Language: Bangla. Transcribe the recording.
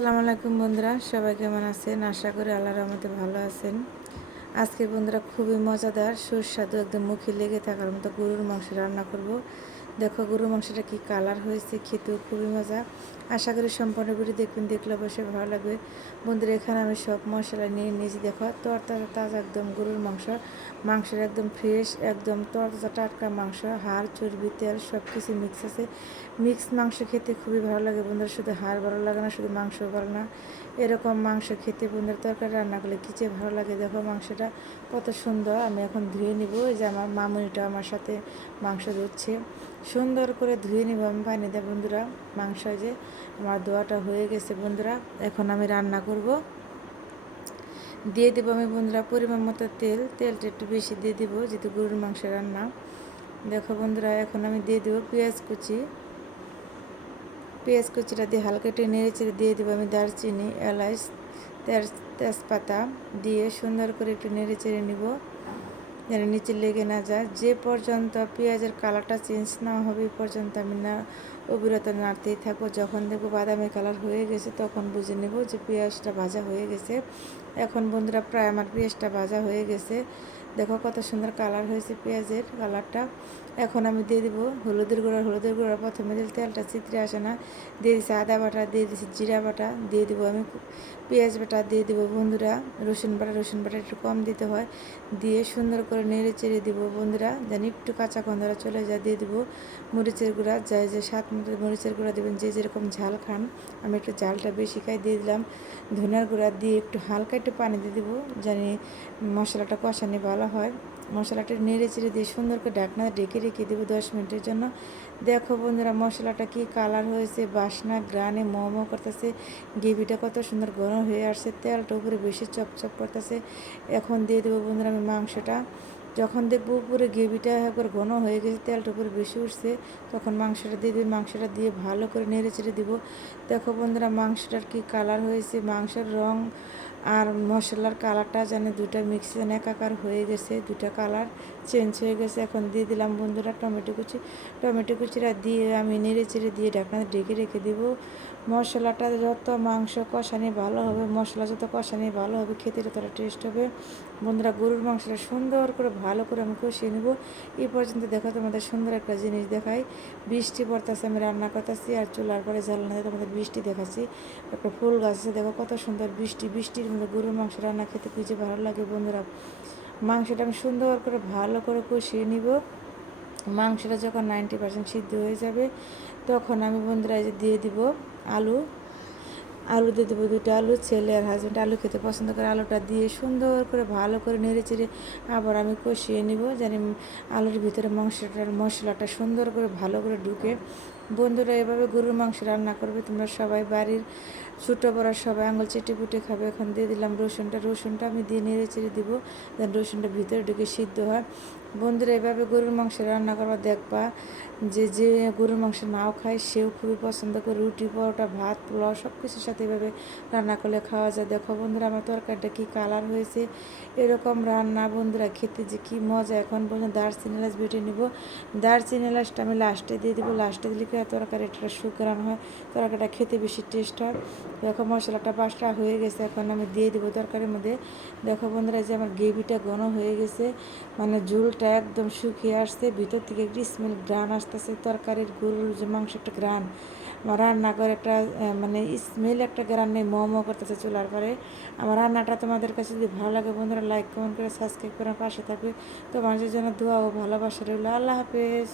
আসসালামু আলাইকুম বন্ধুরা, সবাই কেমন আছেন? আশা করি আল্লাহর রহমতে ভালো আছেন। আজকে বন্ধুরা খুবই মজাদার সুস্বাদু একদম মুখে লেগে থাকার মতো গরুর মাংস রান্না করব। দেখো গরুর মাংসটা কি কালার হয়েছে, খেতেও খুবই মজা। আশা করি সম্পূর্ণ ভিডিও দেখবেন, দেখলে অবশ্যই ভালো লাগবে। বন্ধুরা এখানে আমি সব মশলা নিয়ে নিয়েছি। দেখো তরতাজা তাজা একদম গরুর মাংস, মাংসের একদম ফ্রেশ, একদম তরতাজা টাটকা মাংস, হাড় চর্বি তেল সব কিছু মিক্স আছে। মিক্স মাংস খেতে খুবই ভালো লাগে বন্ধুরা, শুধু হাড় ভালো লাগে না, শুধু মাংসও ভালো না, এরকম মাংস খেতে বন্ধুরা তরকারি রান্না করলে কী যে ভালো লাগে। দেখো মাংসটা কত সুন্দর। আমি এখন ধুয়ে নিব। এই যে আমার মামুনিটা আমার সাথে মাংস ধুচ্ছে, সুন্দর করে ধুয়ে নিব আমি পানি দেব বন্ধুরা। মাংস যে আমার ধোয়াটা হয়ে গেছে বন্ধুরা, এখন আমি রান্না করব। দিয়ে দেবো আমি বন্ধুরা পরিমাণ মতো তেলটা একটু বেশি দিয়ে দিব, যেহেতু গরুর মাংস রান্না। দেখো বন্ধুরা এখন আমি দিয়ে দেবো পেঁয়াজ কুচিটা দিয়ে হালকা একটু নেড়ে চেড়ে দিয়ে দেবো আমি দারচিনি, এলাচ, তেজপাতা দিয়ে সুন্দর করে একটু নেড়ে চেড়ে নিব, যেন নিচে লেগে না যায়। যে পর্যন্ত পেঁয়াজের কালারটা চেঞ্জ না হবে এই পর্যন্ত আমি অবিরত নাড়তেই থাকবো। যখন দেখবো বাদামি কালার হয়ে গেছে তখন বুঝে নেব যে পেঁয়াজটা ভাজা হয়ে গেছে। এখন বন্ধুরা প্রায় আমার পেঁয়াজটা ভাজা হয়ে গেছে। দেখো কত সুন্দর কালার হয়েছে পেঁয়াজের কালারটা। এখন আমি দিয়ে দিব হলুদের গুঁড়া প্রথমে দিলে তেলটা চিত্রে আসে না, দিয়ে দিচ্ছি আদা বাটা, দিয়ে দিচ্ছি জিরা বাটা, দিয়ে দিব আমি পেঁয়াজ বাটা, দিয়ে দিব বন্ধুরা রসুন বাটা একটু কম দিতে হয়, দিয়ে সুন্দর করে নেড়ে চেড়ে দিব বন্ধুরা, যেন একটু কাঁচা গন্ধরা চলে যায়। দিয়ে দিব মরিচের গুঁড়া, যাই যে স্বাদ মতো মরিচের গুঁড়া দেবেন, যে যেরকম ঝাল খান। আমি একটু ঝালটা বেশি খাই। দিয়ে দিলাম ধনিয়ার গুঁড়া, দিয়ে একটু হালকা একটু পানি দিয়ে দেবো, জানি মশলাটা কষানি ভালো হয়। মশলাটা নেড়ে চেড়ে দিয়ে সুন্দর করে ঢাকনা ঢেকে রেখে দেবো 10 মিনিটের জন্য। দেখো বন্ধুরা মশলাটা কি কালার হয়েছে, বাসনা গ্রানে মোমো করতেছে, গ্রেভিটা কত সুন্দর ঘন হয়ে আসছে, তেলটা উপরে বেশি চপচপ করতেছে। এখন দিয়ে দেবো বন্ধুরা আমি মাংসটা। যখন দেখবো উপরে গ্রেভিটা একবার ঘন হয়ে গেছে, তেলটা উপরে বেশি উঠছে, তখন মাংসটা দিয়ে দিই। মাংসটা দিয়ে ভালো করে নেড়ে চেড়ে দিব। দেখো বন্ধুরা মাংসটার কি কালার হয়েছে, মাংসের রং আর মশলার কালারটা যেন দুটা মিক্স যেন একাকার হয়ে গেছে, দুটা কালার চেঞ্জ হয়ে গেছে। এখন দিয়ে দিলাম বন্ধুরা টমেটো কুচিটা দিয়ে আমি নেড়ে চেড়ে দিয়ে ঢাকনা ঢেকে রেখে দিব। মশলাটা যত মাংস কষানি ভালো হবে, মশলা যত কষানি ভালো হবে, খেতে ততটা টেস্ট হবে বন্ধুরা। গরুর মাংসটা সুন্দর করে ভালো করে আমি কষিয়ে নেব। এই পর্যন্ত দেখো তোমাদের সুন্দর একটা জিনিস দেখাই, বৃষ্টি পড়তেছে, আমি রান্না করতেছি আর চুলার পরে জ্বালানো তোমাদের বৃষ্টি দেখাচ্ছি। একটা ফুল গাছ আছে, দেখো কত সুন্দর বৃষ্টির মধ্যে গরুর মাংস রান্না খেতে কি যে ভালো লাগে বন্ধুরা। মাংসটা আমি সুন্দর করে ভালো করে কষিয়ে নিব। মাংসটা যখন 90% সিদ্ধ হয়ে যাবে তখন আমি বন্ধুরা যে দিয়ে দিব আলু দিয়ে দেবো 2টা আলু। ছেলে আর হাজব্যান্ড আলু খেতে পছন্দ করে। আলুটা দিয়ে সুন্দর করে ভালো করে নেড়ে চেড়ে আবার আমি কষিয়ে নিব, জানি আলুর ভিতরে মশলাটা সুন্দর করে ভালো করে ঢুকে। বন্ধুরা এভাবে গরুর মাংস রান্না করবে তোমরা সবাই, বাড়ির ছোটো বড় সবাই আঙুল চেটে পুটে খাবে। এখন দিয়ে দিলাম রসুনটা আমি দিয়ে নেড়ে চেড়ে দিব, যেন রসুনটা ভিতরে ঢুকে সিদ্ধ হয়। বন্ধুরা এভাবে গরুর মাংস রান্না করবা, দেখবা যে গরুর মাংস নাও খায় সেও খুবই পছন্দ করে। রুটি পরোটা ভাত পোলাও সব কিছুর সাথে এভাবে রান্না করলে খাওয়া যায়। দেখো বন্ধুরা আমার তরকারিটা কী কালার হয়েছে, এরকম রান্না বন্ধুরা খেতে যে কী মজা। এখন বন্ধুরা দারচিনি এলাচ বেটে নিব, দারচিনি এলাচটা আমি লাস্টে দিয়ে দেবো। লাস্টে দিলে কি তরকারিটা সুগ্রান হয়, তরকারিটা খেতে বেশি টেস্ট হয়। দেখো মশলাটা বাটা হয়ে গেছে, এখন আমি দিয়ে দেবো তরকারির মধ্যে। দেখো বন্ধুরা যে আমার গ্রেভিটা ঘন হয়ে গেছে, মানে ঝোলটা একদম শুকিয়ে আসছে, ভিতর থেকে একটি স্মেল গ্রান আসতেছে, তরকারির গরুর যে মাংস একটা গ্রান রান্না করে একটা মানে স্মেল একটা গ্রান নেই, মোমো করতেছে চুলার পরে। আমার রান্নাটা তোমাদের কাছে যদি ভালো লাগে বন্ধুরা লাইক কমেন্ট করে সাবস্ক্রাইব করে পাশে থাকবে। তোমাদের জন্য দোয়া ও ভালোবাসা রইল। আল্লাহ হাফেজ।